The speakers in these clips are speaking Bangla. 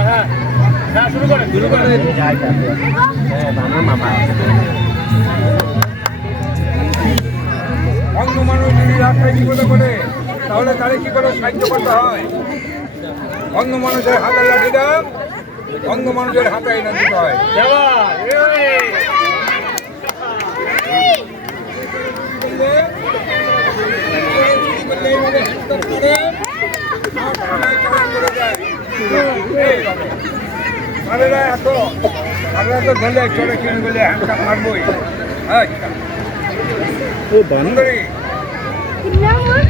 হ্যাঁ। হ্যাঁ, শুরু করেন, শুরু করেন। মানুষ যদি রাস্তায় বিপদে পড়ে তাহলে তারে কি করে সাহায্য করতে হয় অন্ধ মানুষের হাতে লাঠি দাম অন্ধ মানুষের হাতে এনে দিতে হয় এত আরেরা তো ধরলে চলে কিনে বলে হ্যান্ডকাপ মারবই আচ্ছা সুন্দরী এই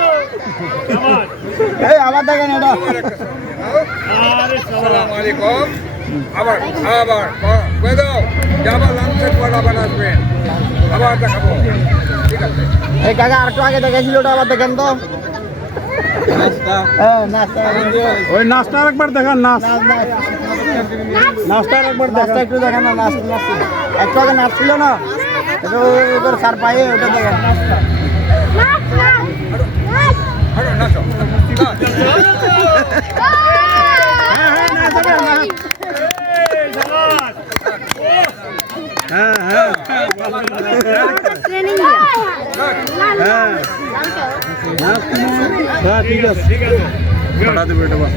এই, আবার দেখেন এটা। আসসালামু আলাইকুম আবার আবার কয়ে দাও যে আবার পর আবার আসবেন আবার দেখাবো। ঠিক আছে। এই কাকা আর একটু আগে দেখাইছিল ওটা আবার দেখেন তো। হ্যাঁ, ওই নাস্তা একবার দেখান নাচ নাস্তা একবার নাস্তা একটু দেখেন না নাচ নাচ একটু আগে নাচ ছিল না? সার পায়ে ওটা দেখেন। হ্যাঁ ঠিক আছে ঠিক দেবে এটা বাস.